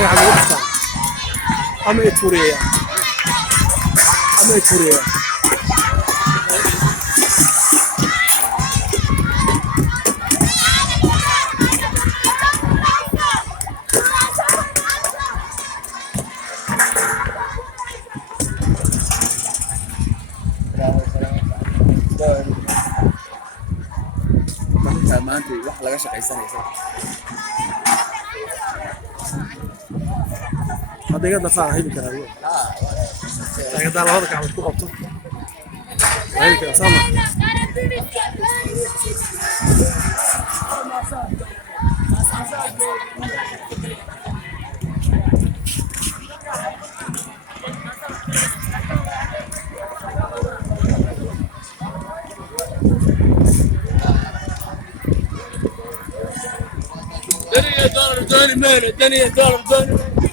dhagaxa lagu dhuftaa ama ay tuuriyaan ama ay tuuriyaan maanta wax laga shaqaysanaysa hadda iga dafaan heli karaa laakiin haddaan labada gacmood ku qabto heli karaa sama الدنيا دار دوني مان الدنيا دار دوني